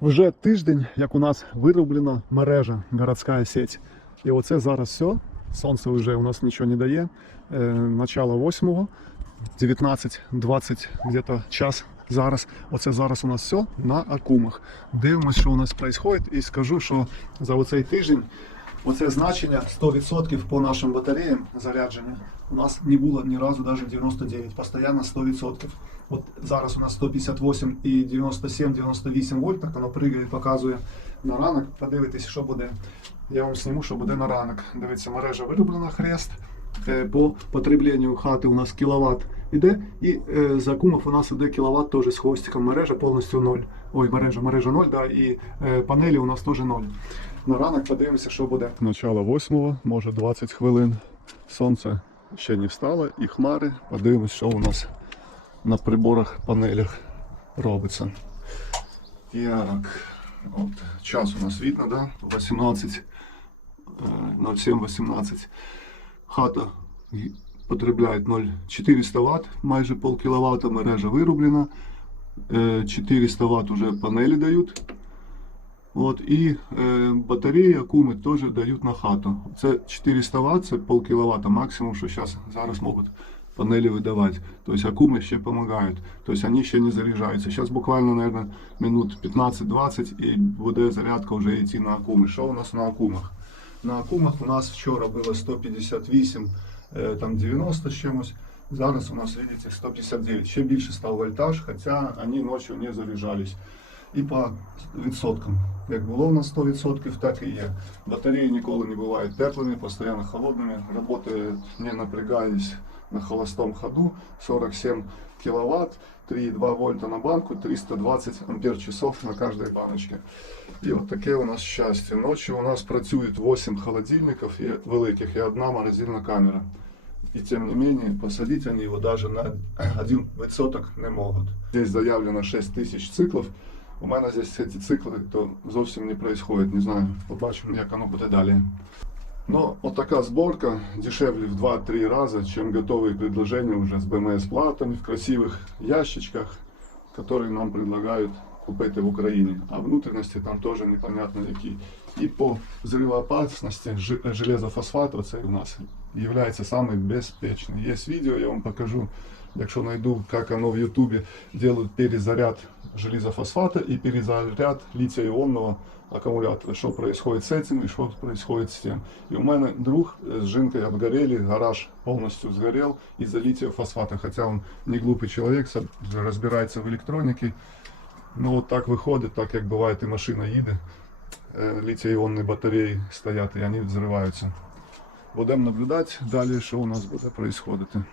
Вже тиждень, як у нас вироблена мережа, городська сеть. І оце зараз все. Сонце вже у нас нічого не дає. Е, начало 8 19-20 где-то час зараз. Оце зараз у нас все на акумах. Дивимося, що у нас відбувається, і скажу, що за оцей тиждень оце значення 100% по нашим батареям зарядження. У нас не було ні разу навіть 99, постійно 100%. От зараз у нас 158 і 97-98 вольт, так воно пригає, показує на ранок. Подивитись, що буде. Я вам сніму, що буде на ранок. Дивіться, мережа вироблена хрест. Е, По потребленню хати у нас кіловат іде, і е, за кумов у нас іде кіловат теж з хвостиком. Мережа повністю 0. Ой, мережа, мережа 0, да, і е, панелі у нас теж 0. На ранок подивимося, що буде. Начало 8, може 20 хвилин. Сонце ще не встало, і хмари. Подивимось, що у нас на приборах, панелях робиться. Так, от, час у нас видно, да? 18, е, 07-18. Хата потребляє 0,400 Вт, майже пол кіловата, мережа вирублена. Е, 400 Вт уже панелі дають. От, і е, батареї, акуми теж дають на хату. Це 400 Вт, це пол кіловата максимум, що зараз, зараз можуть панелі видавати. Тобто акуми ще допомагають. Тобто вони ще не заряджаються. Зараз буквально, наверное, минут 15-20 і буде зарядка вже йти на акуми. Що у нас на акумах? На акумах у нас вчора було 158, е, там 90 з чимось. Зараз у нас, видите, 159. Ще більше став вольтаж, хоча вони ночі не заряджались. І по відсоткам. Як було у нас 100%, так і є. Батареї ніколи не бувають теплими, постійно холодними. Роботи не напрягаясь на холостом ходу. 47 кВт, 3,2 вольта на банку, 320 ампер часов на кожній баночці. І от таке у нас щастя. Ночі у нас працюють 8 холодильників великих і одна морозильна камера. И тем не менее, посадить они его даже на один відсоток не можуть. Здесь заявлено 6 тисяч циклів. У мене здесь ці цикли то зовсім не происходит. Не знаю, побачимо, як воно буде далі. Но вот такая сборка дешевле в 2-3 раза, чем готовые предложения уже с BMS-платами в красивых ящичках, которые нам предлагают купити в Украине, а внутренности там тоже непонятно какие и по взрывоопасности железофосфат, оцей у нас является самий безпечний. Есть видео, я вам покажу, если найду, как оно в Ютубе делают перезаряд железофосфата и перезаряд літія-іонного акумулятора. Що відбувається з цим і що відбувається з тим. І у меня друг э, с женкой обгорели, гараж полностью сгорел из-за літія фосфата. хотя он не глупый человек, разбирается в электронике. Ну от так виходить, так як буває, і машина їде, е, літій-іонні батареї стоять і вони взриваються. Будемо наблюдати далі, що у нас буде відбуватися.